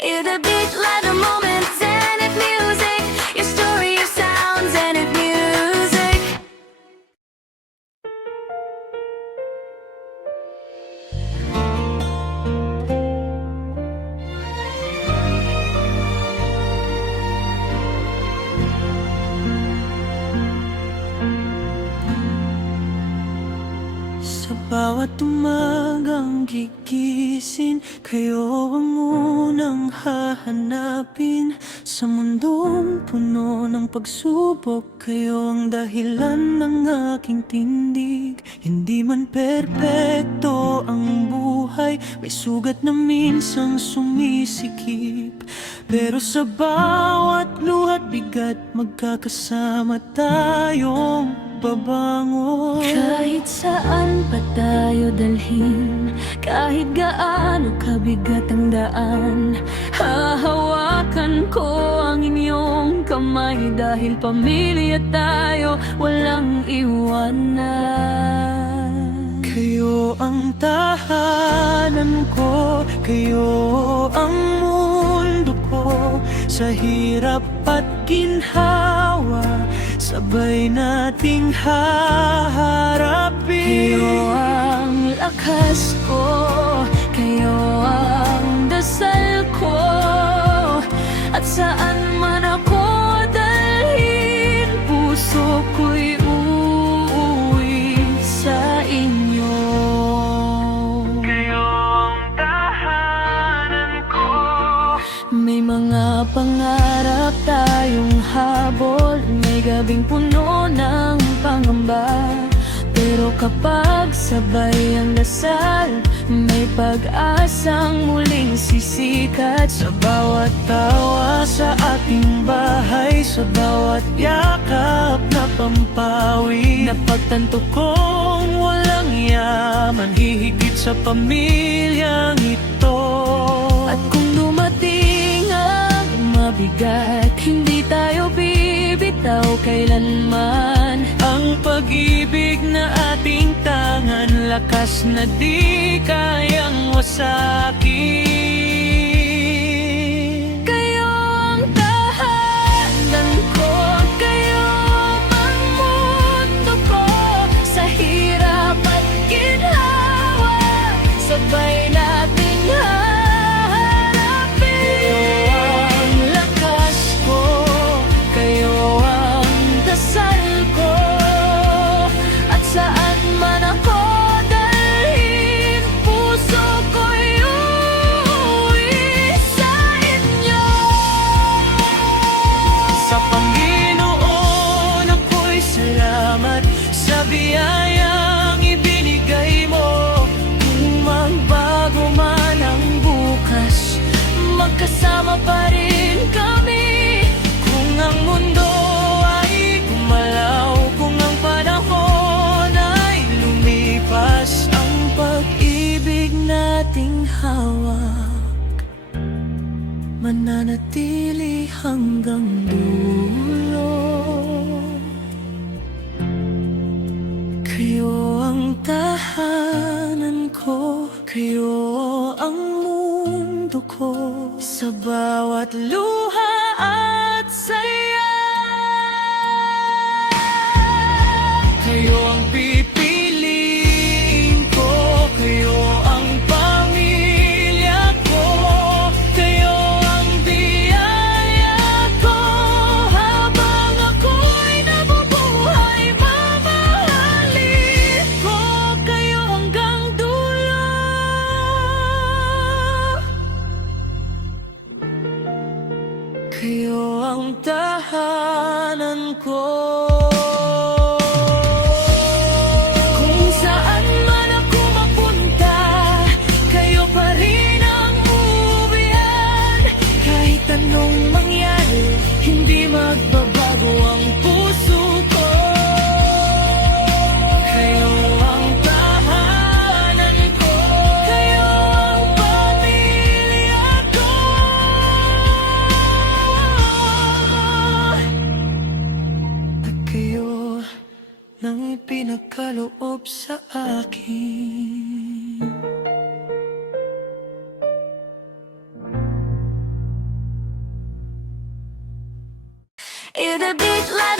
You're the beat, light, the moment, Zenith music. Your story, your sound, Zenith music. Sa bawat umagang gigising, kayo ang unang hahanapin. Sa mundong puno ng pagsubok, kayo ang dahilan ng aking tindig. Hindi man perpekto ang buhay, may sugat na minsang sumisikip. Pero sa bawat luha't bigat, magkakasama tayong babangon. Kahit saan pa tayo dalhin, kahit gaano kabigat ang daan, hahawakan ko ang inyong kamay. Dahil pamilya tayo, walang iwanan. Kayo ang tahanan ko, kayo ang mundo ko. Sa hirap at ginhawa, sabay nating haharapin. Kayo ang lakas ko, kayo ang dasal ko. At saan man ako dalhin, puso ko'y uuwi sa inyo. Kayo ang tahanan ko. May mga pangarap tayong habol, may gabing puno ng pangamba. Pero kapag sabay ang dasal, may pag-asang muling sisikat. Sa bawat tawa sa ating bahay, sa bawat yakap na pampawi, napagtanto kong walang yaman hihigit sa pamilyang ito. At kung dumating ang mabigat, hindi tayo bibitaw kailanman. Ang pag-ibig na ating tangan, lakas na di kayang wasakin. Kayo ang tahanan ko, kayo ang mundo ko. Sa hirap at ginhawa, sabay nating haharapin. Kayo ang lakas ko, Kayo ang dasal ko. At saan man ako dalhin, puso ko'y uuwi sa inyo. sa Panginoon ako'y salamat sa biyayang ibinigay mo. Kung magbago man ang bukas, magkasama pa rin kami. Kung ang mundo ay gumalaw, kung ang panahon ay lumipas, Ang pag-ibig nating hawak, mananatili hanggang dulo. kayo ang tahanan ko, kayo ang mundo ko. Sa bawat luha at saya, kayo ang pipiliin ko, kayo ang pamilya ko, kayo ang biyaya ko. Habang ako'y nabubuhay, mamahalin ko kayo hanggang dulo. Kayo ang tahanan ko. Kung saan man ako mapunta, kayo pa rin ang uuwian. Kahit anong mangyari, hindi magbabago ang puso ko. Kayo ang tahanan ko, Kayo ang pamilya ko. at kayo nang ipinagkaloob sa akin. Hear the beat, let